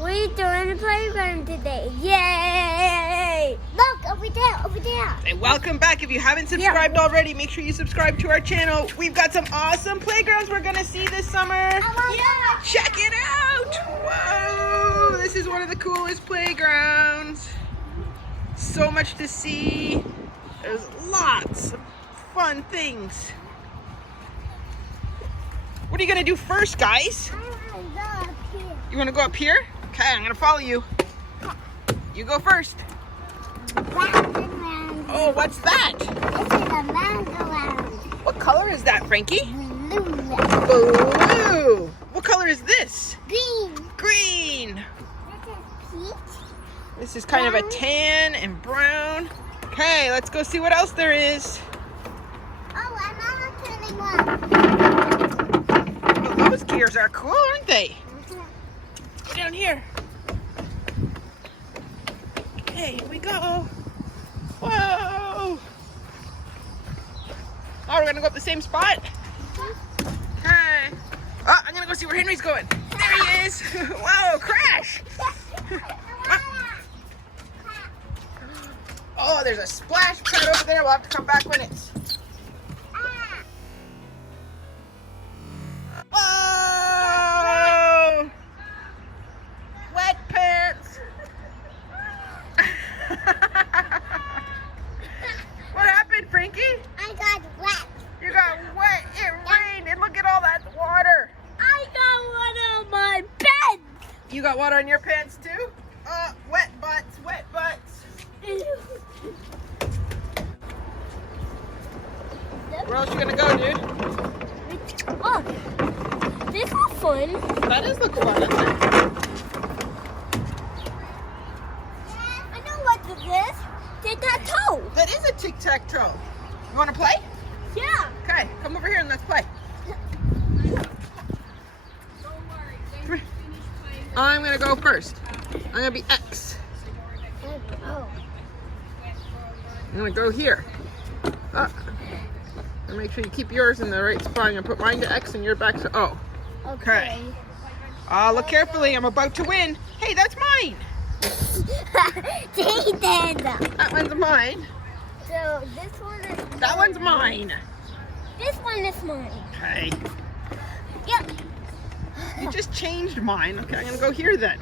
We're doing the playground today. Yay! Look, over there, over there. Hey, welcome back. If you haven't subscribed already, make sure you subscribe to our channel. We've got some awesome playgrounds we're going to see this summer. Yeah. Check it out. Whoa, this is one of the coolest playgrounds. So much to see. There's lots of fun things. What are you going to do first, guys? I want to go up here. You want to go up here? Okay, I'm going to follow you. You go first. Oh, what's that? This is a merry-go-round. What color is that, Frankie? Blue. Blue. What color is this? Green. Green. This is peach. This is kind of a tan and brown. Okay, let's go see what else there is. Oh, another turning one. Oh, those gears are cool, aren't they? Let's go down here. Okay, here we go. Whoa! Oh, we're gonna go up the same spot? Hi. Oh, I'm gonna go see where Henry's going. There he is. Whoa, crash! Oh, there's a splash pad over there. We'll have to come back when it's... Whoa! Wet pants. What happened, Frankie? I got wet. You got wet. It rained, and look at all that water. I got one on my bed. You got water on your pants too? Wet butts, wet butts. Where else you gonna go, dude? Oh, this is fun. That is look fun, isn't it? I know what this is. Tic-tac-toe. That is a tic-tac-toe. You wanna play? Yeah. Okay, come over here and let's play. I'm gonna go first. I'm gonna be X. Oh. I'm gonna go here. And make sure you keep yours in the right spot. I'm gonna put mine to X and your back to O. Okay. Look carefully. I'm about to win. Hey, that's mine. Jaden. That one's mine. So this one is. That one's mine. This one is mine. Okay. Yep. You just changed mine. Okay, I'm gonna go here then.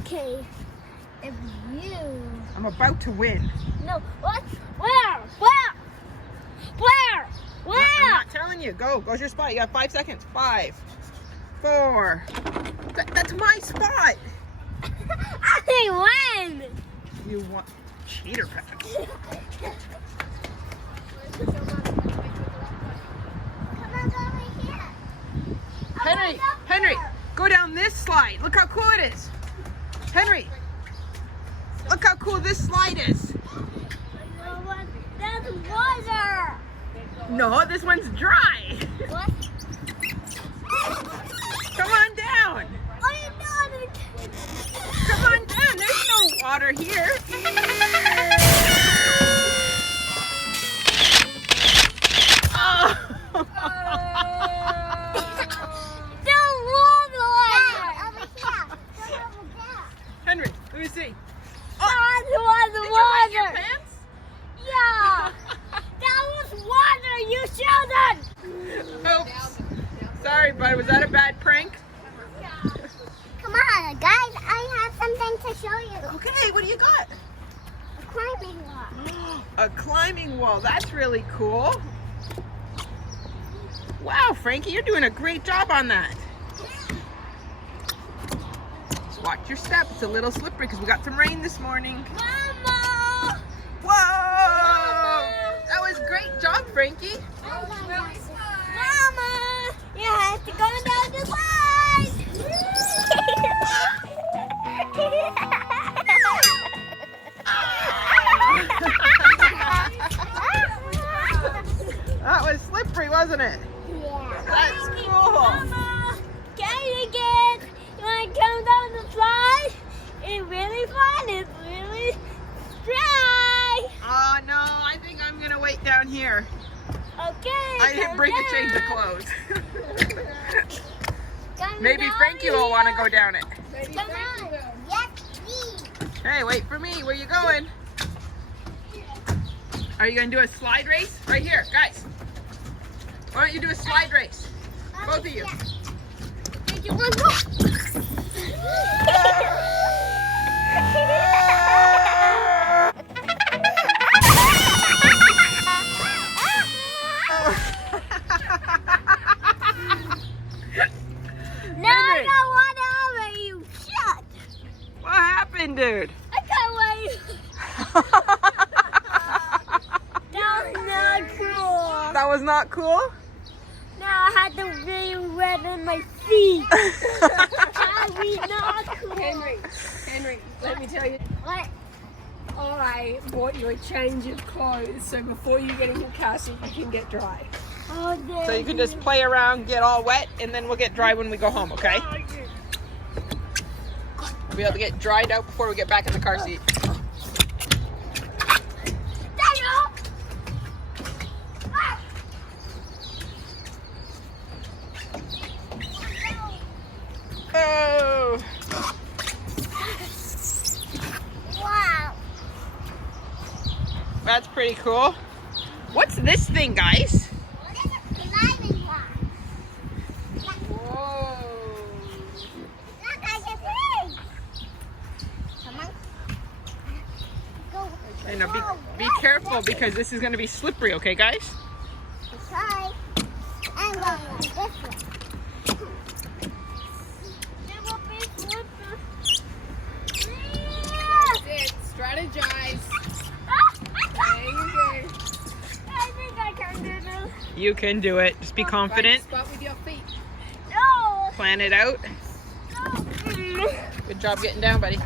Okay. If you. I'm about to win. No. What? Where? Where? Where? I'm Where? not telling you. Go. Go's your spot. You have 5 seconds. 5, 4. That's my spot. I win. You want cheater pants. Come on, go over here. Henry, go down this slide. Look how cool it is. Henry, look how cool this slide is. That's water. No, this one's dry. What? Come on down. I know it. Come on down. There's no water here. Oh. Henry, let me see. Water. Did you wet your pants? Yeah. That was water. You shouldn't. Oops. Sorry, bud. Was that a bad prank? Come on, guys. I have something to show you. Okay, what do you got? A climbing wall. A climbing wall. That's really cool. Wow, Frankie, you're doing a great job on that. Just watch your step. It's a little slippery because we got some rain this morning. Mama. Whoa! That was great job, Frankie. Mama, you have to go down the slide. That was slippery, wasn't it? Yeah. That's cool. Mama, can you get? You want to come down the slide? It's really fun. It's really dry. Oh no, I think I'm gonna wait down here. Okay. I didn't bring a change of clothes. Come Maybe down Frankie will want to here. go down it. Come on. Yes, please. Hey, wait for me. Where you going? Are you going to do a slide race? Right here, guys. Why don't you do a slide race? Both of you. Did you want to? No, I don't want to you. Shut. What happened, dude? I can't wait. That was not cool. That was not cool? Now I had the really red in my feet. That was not cool. Henry, let me tell you. What? I bought you a change of clothes so before you get in your car seat you can get dry. Oh, So you can just play around, get all wet, and then we'll get dry when we go home, okay? We'll be able to get dried out before we get back in the car seat. Oh! Wow. That's pretty cool. What's this thing, guys? Climbing block. Whoa! Look, I can see. Come on. Go. Hey, now be careful because this is going to be slippery, okay, guys? Okay. I'm going like this way. It will be slippery. That's it. Strategize. There you go. I think I can do this. You can do it. Just be confident. Right spot with your feet. No. Plan it out. No. Good job getting down, buddy.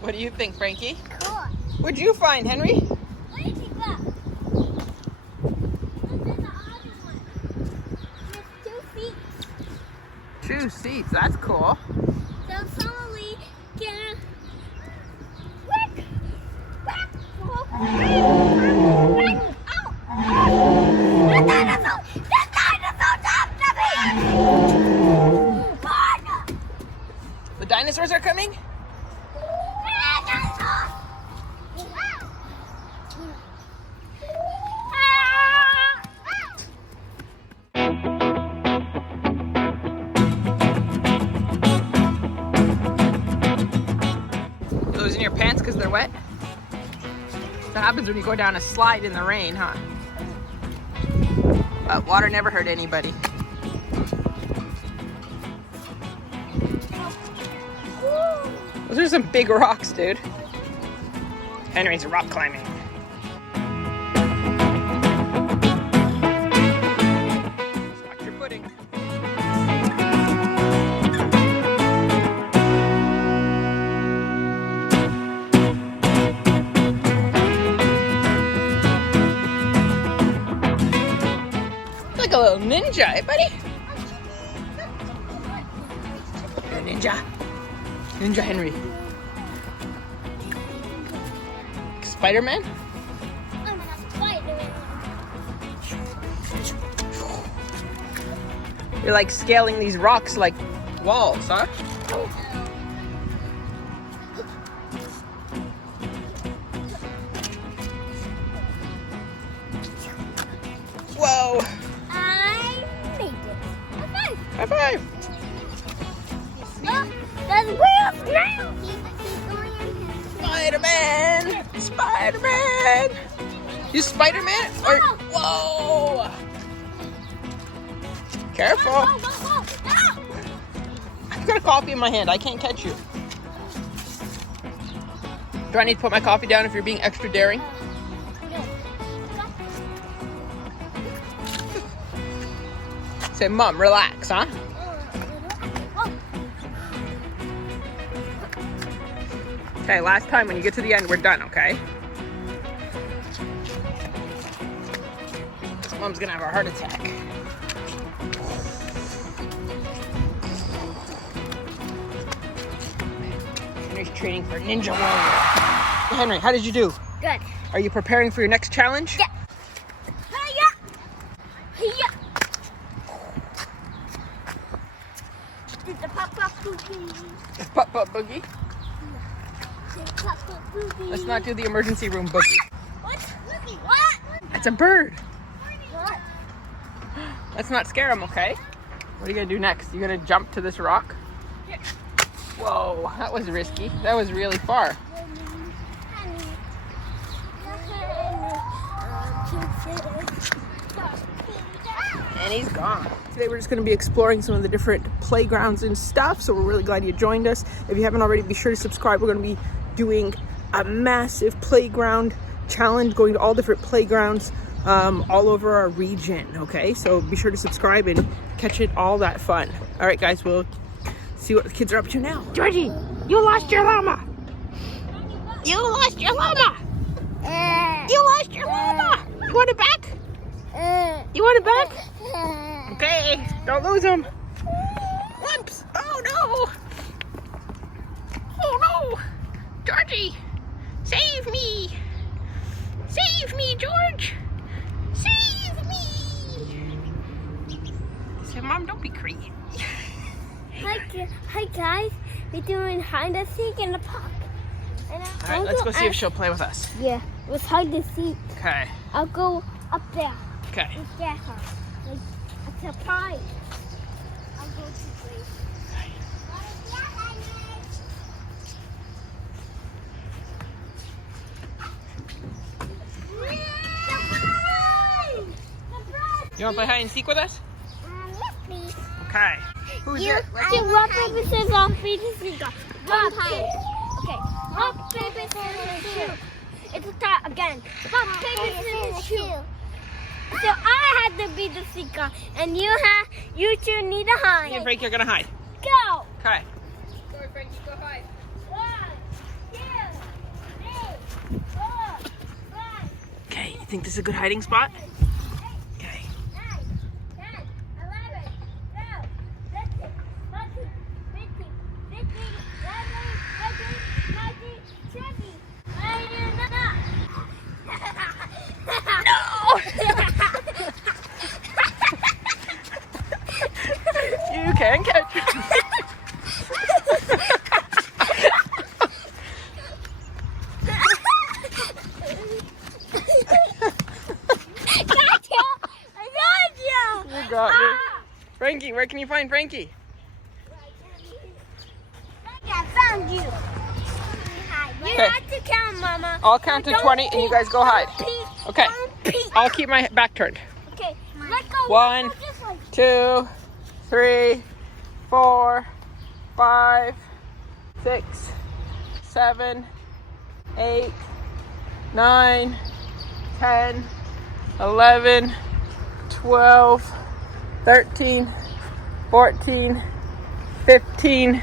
What do you think, Frankie? Cool. What'd you find, Henry? What did you got? What's in the other one? There's 2 feet. 2 seats. That's cool. So slowly can whack, whack, whack, whack. Oh! The dinosaur jumped up here! Run! The dinosaurs are coming? Dinosaur! Those in your pants because they're wet? That happens when you go down a slide in the rain, huh? But water never hurt anybody. Those are some big rocks, dude. Henry's rock climbing. Watch your footing. Like a little ninja, eh, buddy? You're a ninja. Ninja Henry. Spider-Man? I'm a spider. You're like scaling these rocks like walls, huh? Whoa! I made it. High five. High five! Look, there's wheels now. Spider-Man! Spider-Man! You Spider-Man? Or whoa! Careful! Whoa, whoa, whoa. No. I've got a coffee in my hand. I can't catch you. Do I need to put my coffee down if you're being extra daring? Say, Mom, relax, huh? Okay, last time when you get to the end, we're done, okay? Mom's gonna have a heart attack. Henry's training for Ninja Warrior. Henry, how did you do? Good. Are you preparing for your next challenge? Yeah. Hiya. Hiya. The putt-putt boogie. Let's not do the emergency room boogie. What? What? It's a bird. What? Let's not scare him, okay? What are you gonna do next? You gonna jump to this rock? Whoa, that was risky. That was really far. And he's gone. Today we're just going to be exploring some of the different playgrounds and stuff, so we're really glad you joined us. If you haven't already, be sure to subscribe. We're going to be doing a massive playground challenge, going to all different playgrounds all over our region, okay? So be sure to subscribe and catch it, all that fun. All right, guys, we'll see what the kids are up to now. Georgie, you lost your llama. You lost your llama. You lost your llama. You want it back? You want it back? Okay, don't lose him. Whoops! Oh no! Oh no! Georgie! Save me! Save me, George! Save me! So, Mom, don't be creepy. Hi guys, we're doing hide and seek in the park. And Alright, let's go see if she'll play with us. Yeah, let's hide and seek. Okay. I'll go up there. Okay. And get her. Like a surprise. I'll go to sleep. You want to play hide and seek with us? Yes, please. Okay. Who's it? Rock, paper, scissors, beat the seeker. Rock, paper. Okay. Rock, paper, scissors, shoot. It's a tie again. Rock, paper, scissors, shoot. So I had to be the seeker, and you two need to hide. Me and Frankie are gonna hide. Go. Okay. Go, Frankie, go hide. 1, 2, 3, 4, 5. Okay, you think this is a good hiding spot? Okay. 9, 10, 11, 12, 13, 14, 15, 16, 17, 18, 19, 20. You can catch it. You got me. Frankie, where can you find Frankie? I found you. You have to count, Mama. I'll count to 20 and you guys go hide. Okay. I'll keep my back turned. Okay, let's go. 1, 2, 3, 4, 5, 6, 7, 8, 9, 10, 11, 12, 13, 14, 15,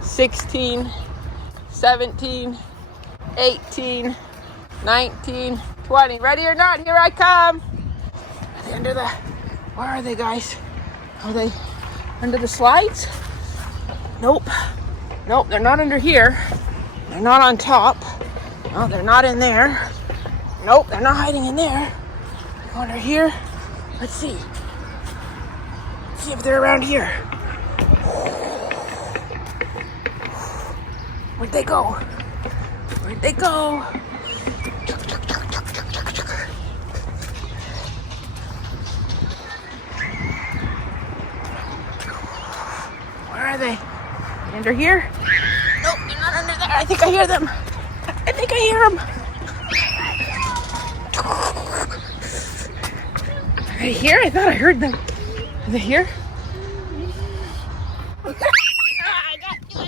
16, 17, 18, 19, 20. Ready or not, here I come. At the end of the, where are they, guys? Are they under the slides? Nope. Nope, they're not under here. They're not on top. No, they're not in there. Nope, they're not hiding in there. They're under here. Let's see. Let's see if they're around here. Where'd they go? Where'd they go? Where are they? Under here? Nope, they're not under there. I think I hear them. I think I hear them. Are they here? I thought I heard them. Are they here? I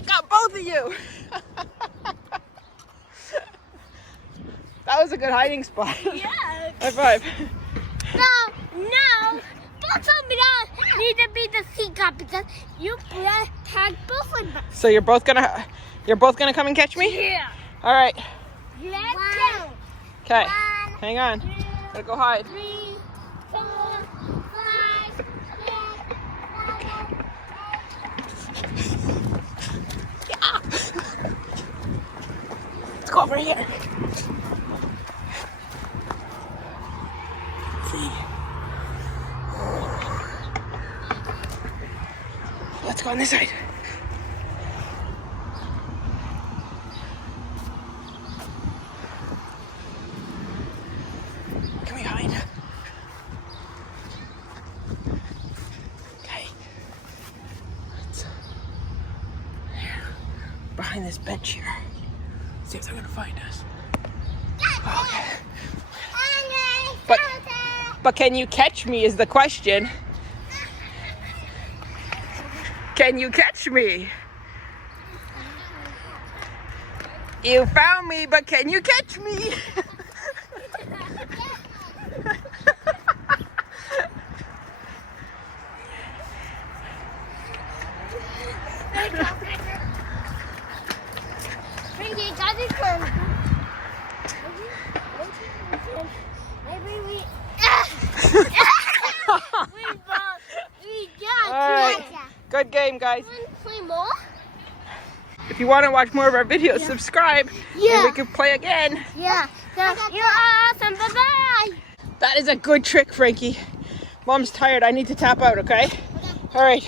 got both of you. That was a good hiding spot. Yeah. High five. No. Both of me need to be the seeker because you tagged both of them. So you're both gonna come and catch me? Yeah. All right. Let's go. Okay. Hang on. Gotta go hide. 3, 4, 5, 6, Yeah. Let's go over here. Let's see. Let's go on this side. behind this bench here. See if they're gonna find us. Okay. But can you catch me is the question. Can you catch me? You found me, but can you catch me? Frankie, got it from. Maybe we. We got All right. it. Good game, guys. Play more? If you want to watch more of our videos, subscribe. Yeah. And we can play again. Yeah. So, you're awesome. Bye-bye. That is a good trick, Frankie. Mom's tired. I need to tap out, okay? All right.